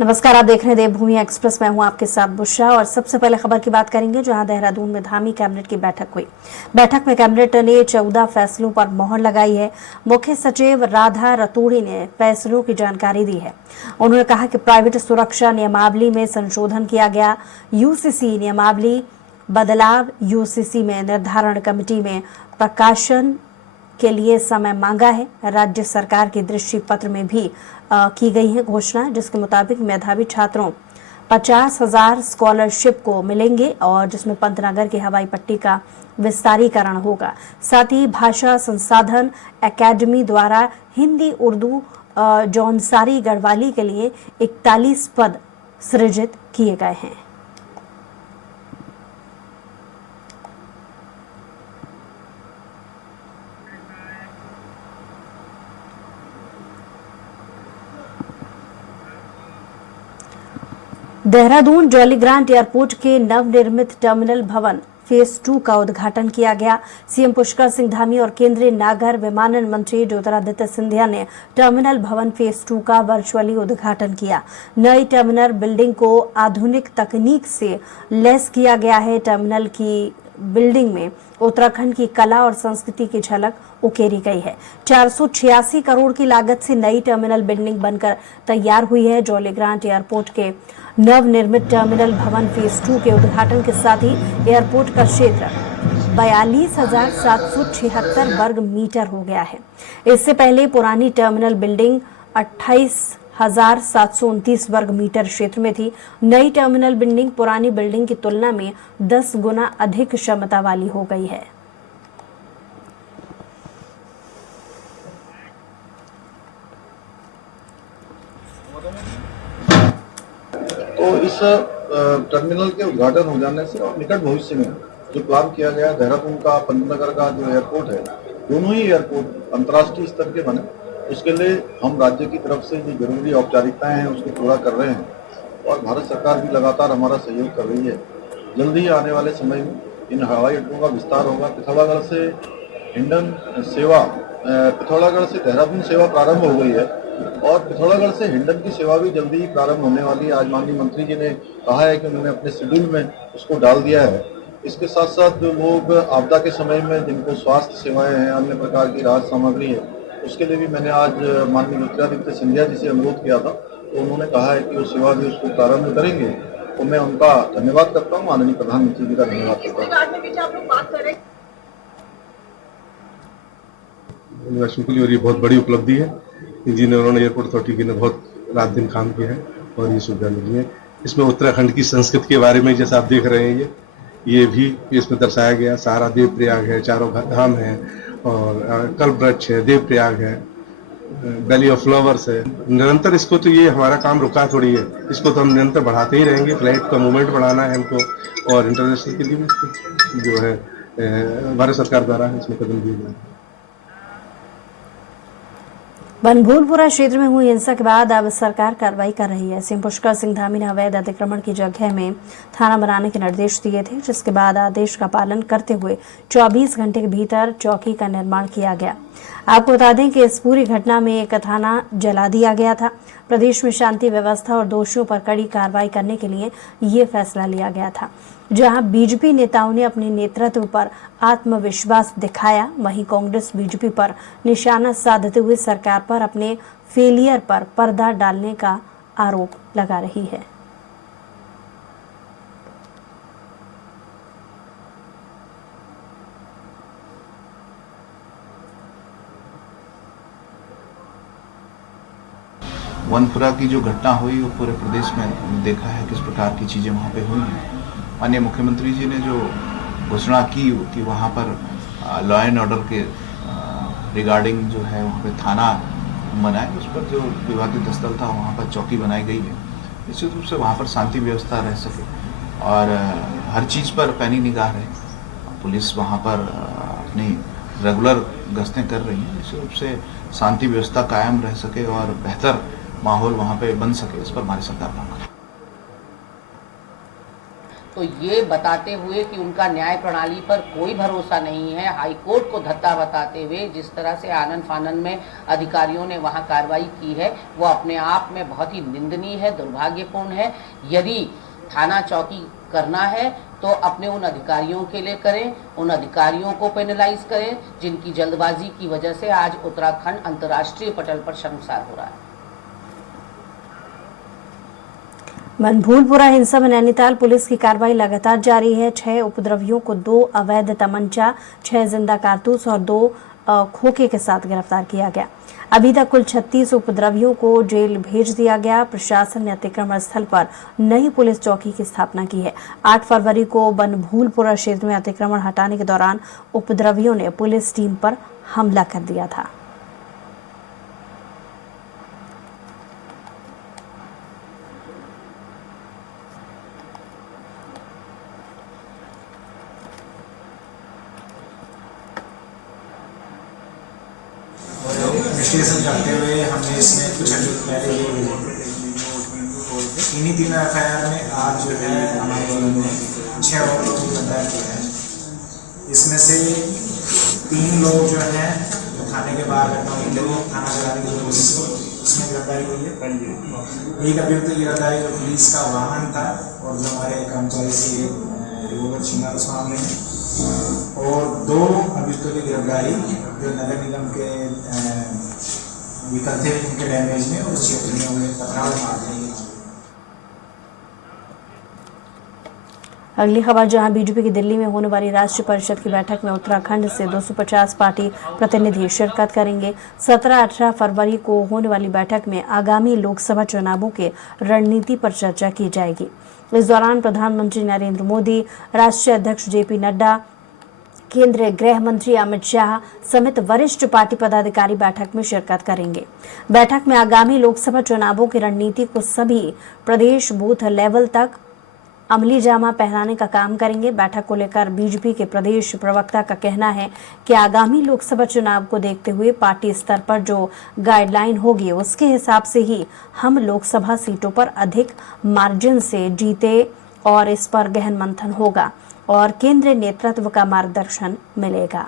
नमस्कार, आप देख रहे हैं देवभूमि एक्सप्रेस। मैं हूं आपके साथ बुशरा और सबसे पहले खबर की बात करेंगे जहां देहरादून में धामी कैबिनेट की बैठक हुई। बैठक में कैबिनेट ने 14 फैसलों पर मोहर लगाई है। मुख्य सचिव राधा रतूड़ी ने फैसलों की जानकारी दी है। उन्होंने कहा कि प्राइवेट सुरक्षा नियमावली में संशोधन किया गया, यूसीसी नियमावली बदलाव, यूसीसी में निर्धारण कमेटी में प्रकाशन के लिए समय मांगा है। राज्य सरकार के दृष्टि पत्र में भी की गई है घोषणा, जिसके मुताबिक मेधावी छात्रों 50,000 स्कॉलरशिप को मिलेंगे और जिसमें पंतनगर की हवाई पट्टी का विस्तारीकरण होगा। साथ ही भाषा संसाधन एकेडमी द्वारा हिंदी, उर्दू, जौनसारी, गढ़वाली के लिए 41 पद सृजित किए गए हैं। देहरादून जॉलीग्रांट एयरपोर्ट के नवनिर्मित टर्मिनल भवन फेज 2 का उद्घाटन किया गया। सीएम पुष्कर सिंह धामी और केंद्रीय नागर विमानन मंत्री ज्योतिरादित्य सिंधिया ने टर्मिनल भवन फेज 2 का वर्चुअली उद्घाटन किया। नई टर्मिनल बिल्डिंग को आधुनिक तकनीक से लैस किया गया है। टर्मिनल की बिल्डिंग में उत्तराखंड की कला और संस्कृति की झलक उकेरी गई है। 486 करोड़ की लागत से नई टर्मिनल बिल्डिंग बनकर तैयार हुई है। जॉलीग्रांट एयरपोर्ट के नवनिर्मित टर्मिनल भवन फेज 2 के उद्घाटन के साथ ही एयरपोर्ट का क्षेत्र 42,776 वर्ग मीटर हो गया है। इससे पहले पुरानी टर्मिनल बिल्डिंग 28,729 वर्ग मीटर क्षेत्र में थी। नई टर्मिनल बिल्डिंग पुरानी बिल्डिंग की तुलना में 10 गुना अधिक क्षमता वाली हो गई है। तो इस टर्मिनल के उद्घाटन हो जाने से और निकट भविष्य में जो प्लान किया गया देहरादून का, पंतनगर का जो एयरपोर्ट है, दोनों ही एयरपोर्ट अंतर्राष्ट्रीय स्तर के बने, उसके लिए हम राज्य की तरफ से जो जरूरी औपचारिकताएं हैं उसको पूरा कर रहे हैं और भारत सरकार भी लगातार हमारा सहयोग कर रही है। जल्द ही आने वाले समय में इन हवाई अड्डों का विस्तार होगा। पिथौरागढ़ से हिंडन सेवा, पिथौरागढ़ से देहरादून सेवा प्रारंभ हो गई है और पिथौरागढ़ से हिंडन की सेवा भी जल्दी ही प्रारंभ होने वाली है। आज माननीय मंत्री जी ने कहा है कि उन्होंने अपने शेड्यूल में उसको डाल दिया है। इसके साथ साथ जो लोग आपदा के समय में जिनको स्वास्थ्य सेवाएं हैं, अन्य प्रकार की राहत सामग्री है, उसके लिए भी मैंने आज माननीय ज्योतिरादित्य सिंधिया जी से अनुरोध किया था, तो उन्होंने कहा है कि वो सेवा भी उसको प्रारंभ करेंगे। तो मैं उनका धन्यवाद करता हूँ, माननीय प्रधानमंत्री जी का धन्यवाद करता हूँ। और ये बहुत बड़ी उपलब्धि है जिन्होंने एयरपोर्ट अथॉरिटी ने बहुत रात दिन काम किया है और ये सुविधा मिली है। इसमें उत्तराखंड की संस्कृति के बारे में जैसा आप देख रहे हैं ये भी इसमें दर्शाया गया। सारा देव प्रयाग है, चारों धाम है और कल्पवृक्ष है, देव प्रयाग है, वैली ऑफ फ्लावर्स है। निरंतर इसको तो ये हमारा काम रुका थोड़ी है, इसको तो हम निरंतर बढ़ाते ही रहेंगे। फ्लाइट का मूवमेंट बढ़ाना है हमको और इंटरनेशनल के लिए जो है भारत सरकार द्वारा इसमें कदम दिए गए। बनभूलपुरा क्षेत्र में हुई हिंसा के बाद अब सरकार कार्रवाई कर रही है। सीएम पुष्कर सिंह धामी ने अवैध अतिक्रमण की जगह में थाना बनाने के निर्देश दिए थे, जिसके बाद आदेश का पालन करते हुए 24 घंटे के भीतर चौकी का निर्माण किया गया। आपको बता दें कि इस पूरी घटना में एक थाना जला दिया गया था। प्रदेश में शांति व्यवस्था और दोषियों पर कड़ी कार्रवाई करने के लिए ये फैसला लिया गया था। जहां बीजेपी नेताओं ने अपने नेतृत्व पर आत्मविश्वास दिखाया, वहीं कांग्रेस बीजेपी पर निशाना साधते हुए सरकार पर अपने फेलियर पर पर्दा डालने का आरोप लगा रही है। वनपुरा की जो घटना हुई वो पूरे प्रदेश में देखा है किस प्रकार की चीज़ें वहाँ पे हुई हैं। माननीय मुख्यमंत्री जी ने जो घोषणा की कि वहाँ पर लॉ एंड ऑर्डर के रिगार्डिंग जो है वहाँ पे थाना बनाए, उस पर जो विवादित स्थल था वहाँ पर चौकी बनाई गई है। निश्चित रूप से वहाँ पर शांति व्यवस्था रह सके और हर चीज़ पर पैनी निगाह रहे। पुलिस वहाँ पर अपनी रेगुलर गश्तें कर रही हैं, निश्चित रूप से शांति व्यवस्था कायम रह सके और बेहतर माहौल वहाँ पे बन सके, इस पर हमारी सरकार काम करे। तो ये बताते हुए कि उनका न्याय प्रणाली पर कोई भरोसा नहीं है, हाई कोर्ट को धत्ता बताते हुए जिस तरह से आनन फानन में अधिकारियों ने वहां कार्रवाई की है वो अपने आप में बहुत ही निंदनीय है, दुर्भाग्यपूर्ण है। यदि थाना चौकी करना है तो अपने उन अधिकारियों के लिए करें, उन अधिकारियों को पेनलाइज करें जिनकी जल्दबाजी की वजह से आज उत्तराखंड अंतर्राष्ट्रीय पटल पर शर्मसार हो रहा है। मनभूलपुरा हिंसा में नैनीताल पुलिस की कार्रवाई लगातार जारी है। 6 उपद्रवियों को 2 अवैध तमंचा, 6 जिंदा कारतूस और 2 खोखे के साथ गिरफ्तार किया गया। अभी तक कुल 36 उपद्रवियों को जेल भेज दिया गया। प्रशासन ने अतिक्रमण स्थल पर नई पुलिस चौकी की स्थापना की है। 8 फरवरी को बनभूलपुरा क्षेत्र में अतिक्रमण हटाने के दौरान उपद्रवियों ने पुलिस टीम पर हमला कर दिया था। इन्वेस्टिगेशन करते हुए हमने इसमें कुछ पहले इन्हीं 3 FIR में आज जो है हमारे टीम ने 6 और लोग गिरफ्तार किए हैं। इसमें से 3 लोग जो हैं थाने के बाहर घटना हुई थी, थाना चलाने की कोशिश को उसमें गिरफ्तारी हुई है। एक अभियुक्त की गिरफ्तारी जो पुलिस का वाहन था और जो हमारे कर्मचारी से रिवॉल्वर छीना उस मामले में, और 2 अभियुक्तों की गिरफ्तारी जो नगर निगम के व्हीकल थे उनके डैमेज में और क्षेत्र में उन्हें पथराव मार दिए। अगली खबर, जहां बीजेपी की दिल्ली में होने वाली राष्ट्रीय परिषद की बैठक में उत्तराखंड से 250 पार्टी प्रतिनिधि शिरकत करेंगे। 17-18 फरवरी को होने वाली बैठक में आगामी लोकसभा चुनावों के रणनीति पर चर्चा की जाएगी। इस दौरान प्रधानमंत्री नरेंद्र मोदी, राष्ट्रीय अध्यक्ष JP नड्डा, केंद्रीय गृह मंत्री अमित शाह समेत वरिष्ठ पार्टी पदाधिकारी बैठक में शिरकत करेंगे। बैठक में आगामी लोकसभा चुनावों की रणनीति को सभी प्रदेश बूथ लेवल तक अमली जामा पहनाने का काम करेंगे। बैठक को लेकर बीजेपी के प्रदेश प्रवक्ता का कहना है कि आगामी लोकसभा चुनाव को देखते हुए पार्टी स्तर पर जो गाइडलाइन होगी उसके हिसाब से ही हम लोकसभा सीटों पर अधिक मार्जिन से जीते और इस पर गहन मंथन होगा और केंद्रीय नेतृत्व का मार्गदर्शन मिलेगा।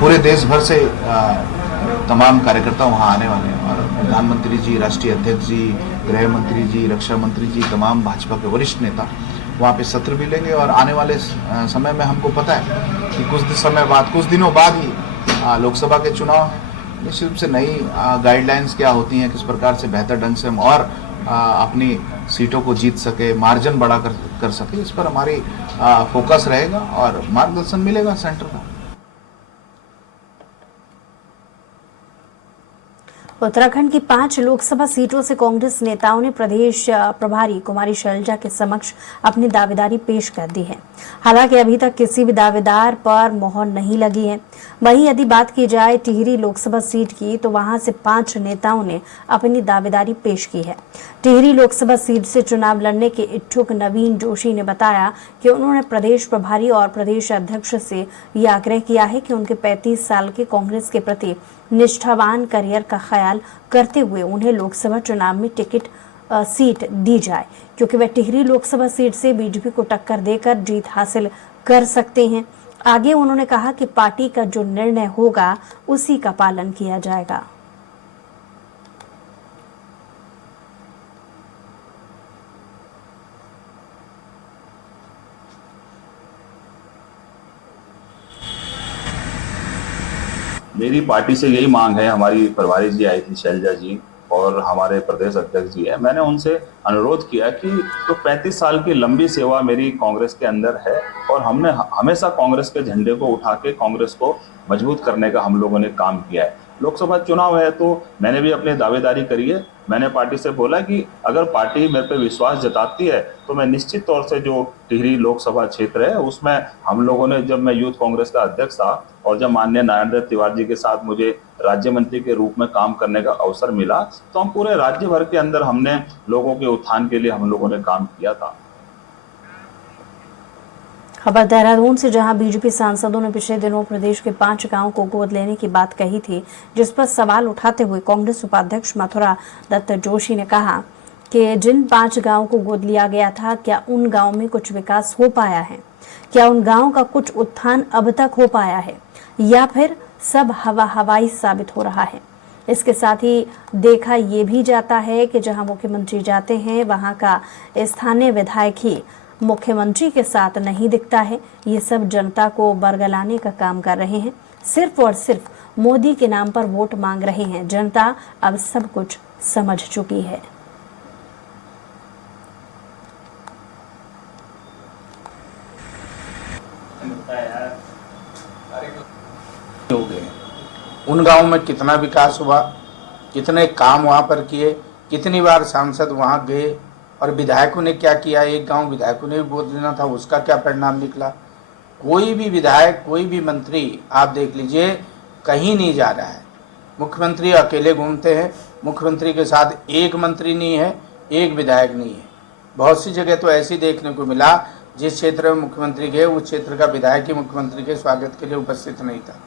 पूरे देश भर से तमाम कार्यकर्ता वहाँ आने वाले हैं और प्रधानमंत्री जी, राष्ट्रीय अध्यक्ष जी, गृह मंत्री जी, रक्षा मंत्री जी, तमाम भाजपा के वरिष्ठ नेता वहाँ पे सत्र भी लेंगे। और आने वाले समय में हमको पता है कि कुछ दिनों बाद ही लोकसभा के चुनाव हैं। निश्चित रूप से नई गाइडलाइंस क्या होती हैं, किस प्रकार से बेहतर ढंग से हम और अपनी सीटों को जीत सके, मार्जिन बड़ा कर सके, इस पर हमारी फोकस रहेगा और मार्गदर्शन मिलेगा सेंटर का। उत्तराखंड की 5 लोकसभा सीटों से कांग्रेस नेताओं ने प्रदेश प्रभारी कुमारी शैलजा के समक्ष अपनी दावेदारी पेश कर दी है। हालांकि अभी तक किसी भी दावेदार पर मोहर नहीं लगी है। वहीं यदि बात की जाए टिहरी लोकसभा सीट की तो वहां से 5 नेताओं ने अपनी दावेदारी पेश की है। टिहरी लोकसभा सीट से चुनाव लड़ने के इच्छुक नवीन जोशी ने बताया कि उन्होंने प्रदेश प्रभारी और प्रदेश अध्यक्ष से यह आग्रह किया है कि उनके 35 साल के कांग्रेस के प्रति निष्ठावान करियर का ख्याल करते हुए उन्हें लोकसभा चुनाव में टिकट सीट दी जाए, क्योंकि वे टिहरी लोकसभा सीट से बीजेपी को टक्कर देकर जीत हासिल कर सकते हैं। आगे उन्होंने कहा कि पार्टी का जो निर्णय होगा उसी का पालन किया जाएगा। मेरी पार्टी से यही मांग है। हमारी प्रभारी जी आई थी शैलजा जी और हमारे प्रदेश अध्यक्ष जी है। मैंने उनसे अनुरोध किया कि तो 35 साल की लंबी सेवा मेरी कांग्रेस के अंदर है और हमने हमेशा कांग्रेस के झंडे को उठा के कांग्रेस को मजबूत करने का हम लोगों ने काम किया है। लोकसभा चुनाव है तो मैंने भी अपनी दावेदारी करी है। मैंने पार्टी से बोला कि अगर पार्टी मेरे पे विश्वास जताती है तो मैं निश्चित तौर से जो टिहरी लोकसभा क्षेत्र है उसमें हम लोगों ने, जब मैं यूथ कांग्रेस का अध्यक्ष था और जब माननीय नारायण तिवारी जी के साथ मुझे राज्य मंत्री के रूप में काम करने का अवसर मिला तो हम पूरे राज्य भर के अंदर हमने लोगों के उत्थान के लिए हम लोगों ने काम किया था। खबर देहरादून से, जहां बीजेपी सांसदों ने पिछले दिनों प्रदेश के 5 गांवों को गोद लेने की बात कही थी, जिस पर सवाल उठाते हुए कांग्रेस उपाध्यक्ष मथुरा दत्त जोशी ने कहा कि जिन 5 गांवों को गोद लिया गया था, क्या उन गांवों में कुछ विकास हो पाया है? क्या उन गांवों का कुछ उत्थान अब तक हो पाया है, या फिर सब हवाई साबित हो रहा है? इसके साथ ही देखा ये भी जाता है कि जहां मुख्यमंत्री जाते हैं, वहां का स्थानीय विधायक ही मुख्यमंत्री के साथ नहीं दिखता है। ये सब जनता को बरगलाने का काम कर रहे हैं, सिर्फ और सिर्फ मोदी के नाम पर वोट मांग रहे हैं। जनता अब सब कुछ समझ चुकी है। हो गए उन गांव में कितना विकास हुआ, कितने काम वहां पर किए, कितनी बार सांसद वहां गए और विधायकों ने क्या किया। एक गांव विधायकों ने भी गोद लेना था, उसका क्या परिणाम निकला? कोई भी विधायक, कोई भी मंत्री आप देख लीजिए, कहीं नहीं जा रहा है। मुख्यमंत्री अकेले घूमते हैं, मुख्यमंत्री के साथ एक मंत्री नहीं है, एक विधायक नहीं है। बहुत सी जगह तो ऐसी देखने को मिला, जिस क्षेत्र में मुख्यमंत्री गए उस क्षेत्र का विधायक ही मुख्यमंत्री के स्वागत के लिए उपस्थित नहीं था।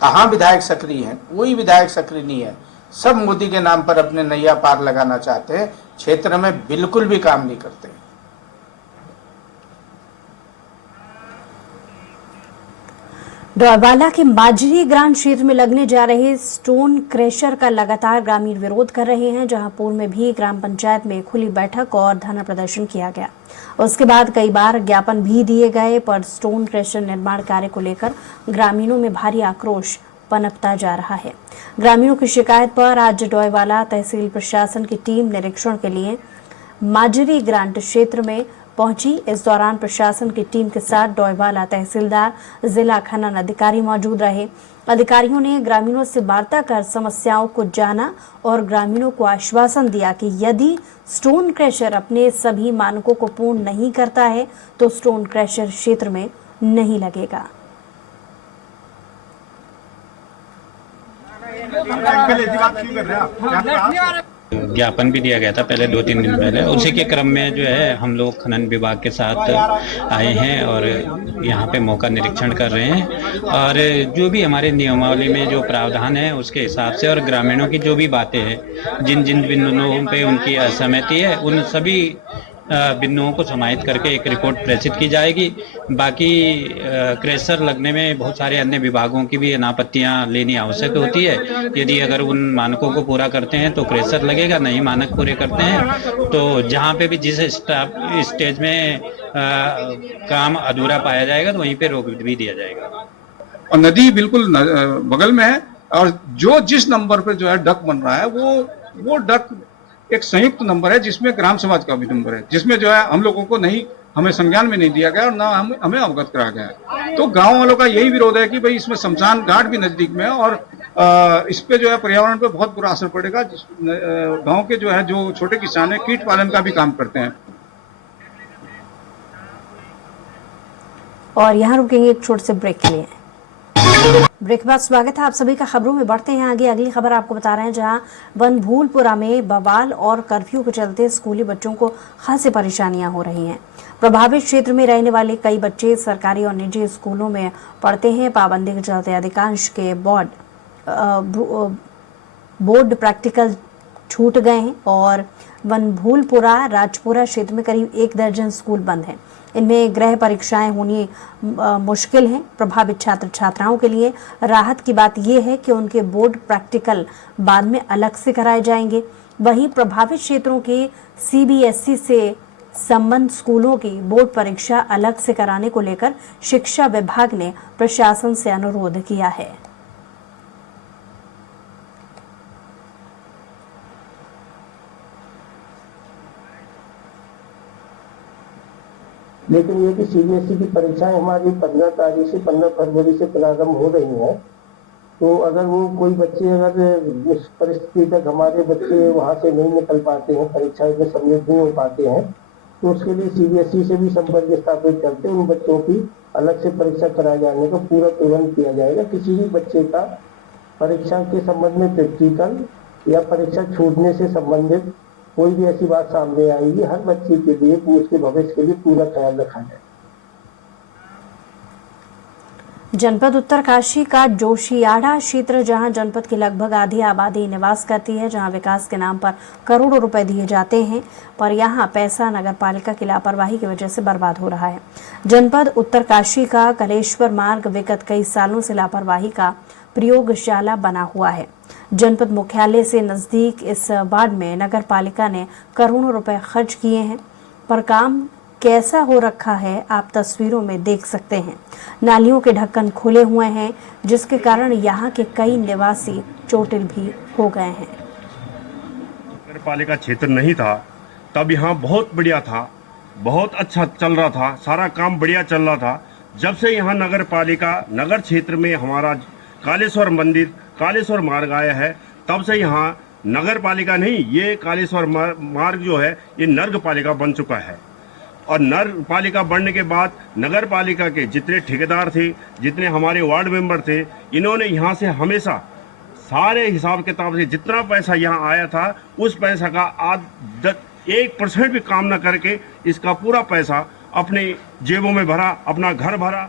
कहाँ विधायक सक्रिय हैं? कोई विधायक सक्रिय नहीं है। सब मोदी के नाम पर अपने नैया पार लगाना चाहते हैं, क्षेत्र में बिल्कुल भी काम नहीं करते। डोईवाला के माजरी ग्राम क्षेत्र में लगने जा रहे स्टोन क्रशर का लगातार ग्रामीण विरोध कर रहे हैं, जहां पूर्व में भी ग्राम पंचायत में खुली बैठक और धरना प्रदर्शन किया गया। उसके बाद कई बार ज्ञापन भी दिए गए, पर स्टोन क्रशर निर्माण कार्य को लेकर ग्रामीणों में भारी आक्रोश पनपता जा रहा है। ग्रामीणों की शिकायत पर आज डोईवाला तहसील प्रशासन की टीम निरीक्षण के लिए माजरी ग्रांट क्षेत्र में पहुंची। इस दौरान प्रशासन की टीम के साथ डोईवाला तहसीलदार, जिला खनन अधिकारी मौजूद रहे। अधिकारियों ने ग्रामीणों से वार्ता कर समस्याओं को जाना और ग्रामीणों को आश्वासन दिया कि यदि स्टोन क्रशर अपने सभी मानकों को पूर्ण नहीं करता है तो स्टोन क्रशर क्षेत्र में नहीं लगेगा। ज्ञापन भी दिया गया था पहले 2-3 दिन पहले। उसी के क्रम में जो है हम लोग खनन विभाग के साथ आए हैं और यहाँ पे मौका निरीक्षण कर रहे हैं, और जो भी हमारे नियमावली में जो प्रावधान है उसके हिसाब से और ग्रामीणों की जो भी बातें हैं, जिन जिन बिंदुओं पे उनकी असहमति है, उन सभी बिंदुओं को समाहित करके एक रिपोर्ट प्रेषित की जाएगी। बाकी क्रशर लगने में बहुत सारे अन्य विभागों की भी अनापत्तियां लेनी आवश्यक होती है। यदि अगर उन मानकों को पूरा करते हैं तो क्रशर लगेगा, नहीं मानक पूरे करते हैं तो जहां पे भी जिस स्टेज में काम अधूरा पाया जाएगा तो वहीं पे रोक भी दिया जाएगा। और नदी बिल्कुल बगल में है, और जो जिस नंबर पे जो है डक बन रहा है वो डक एक संयुक्त नंबर है, जिसमें ग्राम समाज का भी नंबर है, जिसमें जो है हम लोगों को नहीं, हमें संज्ञान में नहीं दिया गया और ना हमें अवगत कराया गया। तो गांव वालों का यही विरोध है कि भाई इसमें शमशान घाट भी नजदीक में है और इस पे जो है पर्यावरण पे बहुत बुरा असर पड़ेगा। गांव के जो है जो छोटे किसान है, कीट पालन का भी काम करते हैं। और यहाँ रुकेंगे एक छोटे से ब्रेक के लिए। ब्रेक के बाद स्वागत है आप सभी का। खबरों में बढ़ते हैं आगे। अगली खबर आपको बता रहे हैं, जहां वनभूलपुरा में बवाल और कर्फ्यू के चलते स्कूली बच्चों को खासी परेशानियां हो रही हैं। प्रभावित क्षेत्र में रहने वाले कई बच्चे सरकारी और निजी स्कूलों में पढ़ते हैं। पाबंदी के चलते अधिकांश के बोर्ड प्रैक्टिकल छूट गए हैं और वनभूलपुरा राजपुरा क्षेत्र में करीब 1 दर्जन स्कूल बंद हैं। इनमें गृह परीक्षाएं होनी मुश्किल हैं। प्रभावित छात्र छात्राओं के लिए राहत की बात यह है कि उनके बोर्ड प्रैक्टिकल बाद में अलग से कराए जाएंगे। वहीं प्रभावित क्षेत्रों के CBSE से संबंध स्कूलों की बोर्ड परीक्षा अलग से कराने को लेकर शिक्षा विभाग ने प्रशासन से अनुरोध किया है। लेकिन ये कि CBSE की परीक्षाएं हमारी 15 तारीख से 15 फरवरी से प्रारंभ हो रही हैं, तो अगर वो कोई बच्चे अगर इस परिस्थिति तक हमारे बच्चे वहाँ से नहीं निकल पाते हैं, परीक्षाएं में सम्मिलित नहीं हो पाते हैं, तो उसके लिए CBSE से भी संपर्क स्थापित करते उन बच्चों की अलग से परीक्षा कराए जाने का पूरा प्रबंध किया जाएगा। किसी भी बच्चे का परीक्षा के संबंध में प्रैक्टिकल या परीक्षा छूटने से संबंधित कोई भी ऐसी बात सामने आएगी, हर बच्चे के लिए उसके भविष्य के लिए पूरा ख्याल रखा जाए। जनपद उत्तरकाशी का जोशियाड़ा क्षेत्र, जहां जनपद की लगभग आधी आबादी निवास करती है, जहां विकास के नाम पर करोड़ों रुपए दिए जाते हैं, पर यहां पैसा नगर पालिका की लापरवाही की वजह से बर्बाद हो रहा है। जनपद उत्तरकाशी का कलेश्वर मार्ग विगत कई सालों से लापरवाही का प्रयोगशाला बना हुआ है। जनपद मुख्यालय से नजदीक इस वार्ड में नगर पालिका ने करोड़ों रुपए खर्च किए हैं, पर काम कैसा हो रखा है आप तस्वीरों में देख सकते हैं। नालियों के ढक्कन खुले हुए हैं, जिसके कारण यहाँ के कई निवासी चोटिल भी हो गए हैं। नगर पालिका क्षेत्र नहीं था तब यहाँ बहुत बढ़िया था, बहुत अच्छा चल रहा था, सारा काम बढ़िया चल रहा था। जब से यहाँ नगर पालिका नगर क्षेत्र में हमारा कालेश्वर मंदिर, कालेश्वर मार्ग आया है, तब से यहाँ नगर पालिका नहीं, ये कालेश्वर मार्ग जो है ये नर्ग पालिका बन चुका है। और नगर पालिका बनने के बाद नगर पालिका के जितने ठेकेदार थे, जितने हमारे वार्ड मेंबर थे, इन्होंने यहाँ से हमेशा सारे हिसाब किताब से जितना पैसा यहाँ आया था उस पैसा का 1% भी काम न करके इसका पूरा पैसा अपने जेबों में भरा, अपना घर भरा।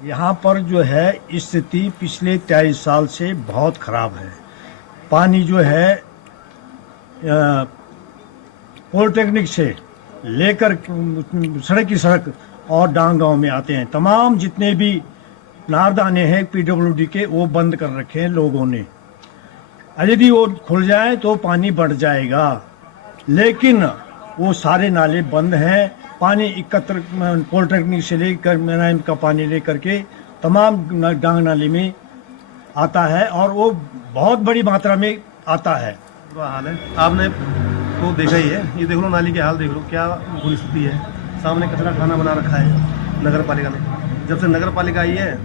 यहाँ पर जो है स्थिति पिछले 23 साल से बहुत खराब है। पानी जो है पॉलिटेक्निक से लेकर सड़क की सड़क और डांग गांव में आते हैं। तमाम जितने भी नारदाने हैं पीडब्ल्यूडी के, वो बंद कर रखे हैं लोगों ने। यदि वो खुल जाए तो पानी बढ़ जाएगा, लेकिन वो सारे नाले बंद हैं। पानी एकत्र पॉलिटेक्निक से लेकर मेराइन का पानी लेकर के तमाम डांग नाले में आता है और वो बहुत बड़ी मात्रा में आता है। हाल है आपने तो देखा ही है, ये देख लो नाली के हाल देख लो, क्या बुरी स्थिति है। सामने कचरा खाना बना रखा है नगर पालिका ने। जब से नगर पालिका आई है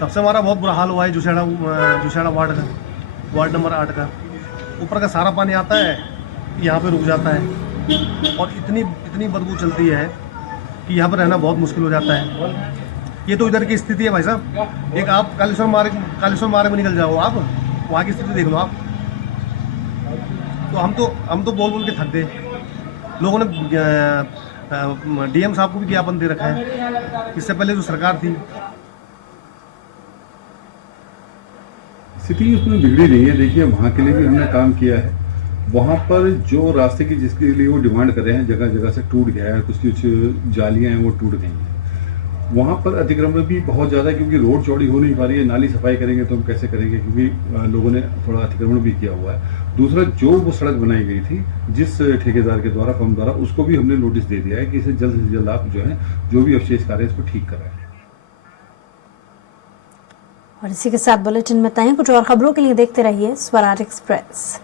तब से हमारा बहुत बुरा हाल हुआ है। जोशियाड़ा वार्ड का, वार्ड नंबर 8 का, ऊपर का सारा पानी आता है यहाँ पे रुक जाता है और इतनी बदबू चलती है कि यहाँ पर रहना बहुत मुश्किल हो जाता है। ये तो इधर की स्थिति है भाई साहब। एक आप कालेश्वर मार्ग में निकल जाओ, आप वहाँ की स्थिति देख लो आप। तो हम तो बोल के थक गए। लोगों ने डीएम साहब को भी ज्ञापन दे रखा है, इससे पहले जो सरकार थी। स्थिति उसमें बिगड़ी नहीं है। देखिए वहाँ के लिए भी हमने काम किया है। वहाँ पर जो रास्ते की जिसके लिए वो डिमांड कर रहे हैं, जगह जगह से टूट गया है, कुछ जालियाँ हैं वो टूट गई हैं। वहाँ पर अतिक्रमण भी बहुत ज़्यादा है, क्योंकि रोड चौड़ी हो नहीं पा रही है। नाली सफाई करेंगे तो हम कैसे करेंगे, क्योंकि लोगों ने थोड़ा अतिक्रमण भी किया हुआ है। दूसरा, जो वो सड़क बनाई गई थी जिस ठेकेदार के द्वारा, फर्म द्वारा, उसको भी हमने नोटिस दे दिया है कि इसे जल्द से जल्द आप जो है जो भी अवशेष कार्य है इसको ठीक कराएं। और इसी के साथ बुलेटिन में तय कुछ और खबरों के लिए देखते रहिए स्वराज एक्सप्रेस।